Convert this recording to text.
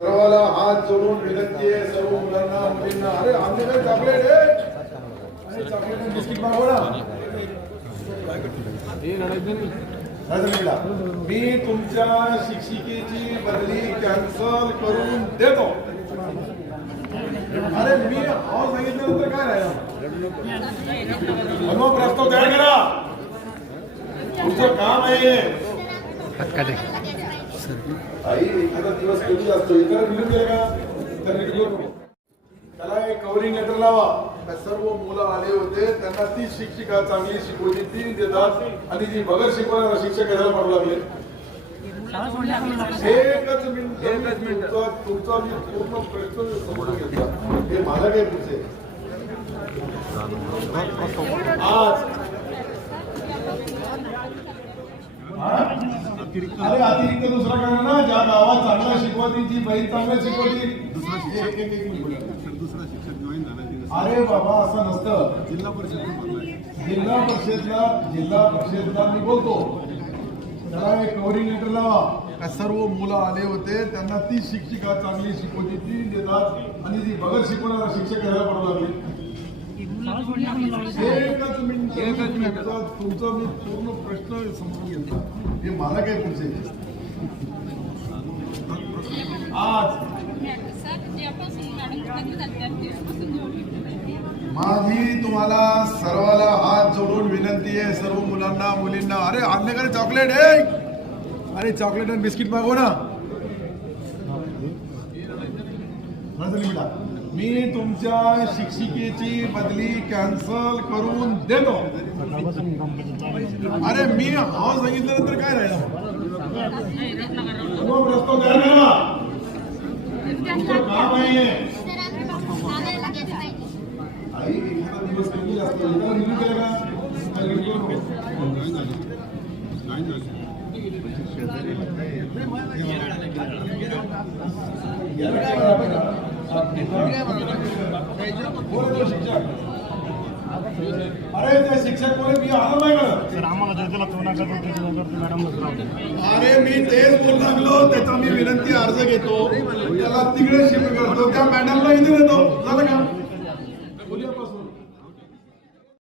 सर्वाला हात जोडून विनंती आहे सर्व मुलांना मुलींना. अरे आमच्याकडे चॉकलेट आहे आणि चॉकलेट बिस्किट मागवा ना. मी तुमच्या शिक्षिकेची बदली कॅन्सल करून देतो. अरे मी हाव सांगितल्यानंतर काय राहिलं. प्रस्ताव तयार करा. तुमचं काम आहे. आई एखादा दिवस कधी असतो इतर मिळून गेला का त्याला एक कव्हरिंग लेटर लावा. सर्व मुलं आले होते त्यांना ती शिक्षिका चांगली शिकवली ती देतात आणि जी बगर शिकवणारा शिक्षक यायला पाडू लागले. एकच मिनिट तुमचा मी पूर्ण प्रश्न समजून घेतला. हे मला काय पुढचे आज अरे अतिरिक्त दुसरा काय ना ज्या गावात चांगला शिकवती जी बाई चांगलं शिकवती दुसरा शिक्षक जॉईन झाला. अरे बाबा असं नसतं. जिल्हा परिषदला मी बोलतो त्याला एक कव्हरिंग लेटर लावा. सर्व मुलं आले होते त्यांना ती शिक्षिका चांगली शिकवती ती देतात आणि जी बगर शिकवणारा शिक्षक यायला पडू लागले. एकच मिनिट तुमचा मी पूर्ण प्रश्न समजून घेतला. हे मला काय पुढचे आज माझी तुम्हाला सर्वाला हात जोडून विनंती आहे सर्व मुलांना मुलींना. अरे आमच्याकडे चॉकलेट आहे आणि चॉकलेट आणि बिस्किट मागव ना. मी तुमच्या शिक्षिकेची बदली कॅन्सल करून देतो. अरे मी हाव सांगितल्यानंतर काय राहिलं. प्रस्ताव तयार करा. तुमचं काम आहे. आई एखादा दिवस कधी असतो इतर रिव्ह्यू केला शिक्षक. अरे ते शिक्षक कोणी मी आला नाही का आम्हाला मॅडम. अरे मी तेच बोलू लागलो त्याचा मी विनंती अर्ज घेतो त्याला तिकडे शिफ्ट करतो त्या मॅडमला इथे देतो. झालं का.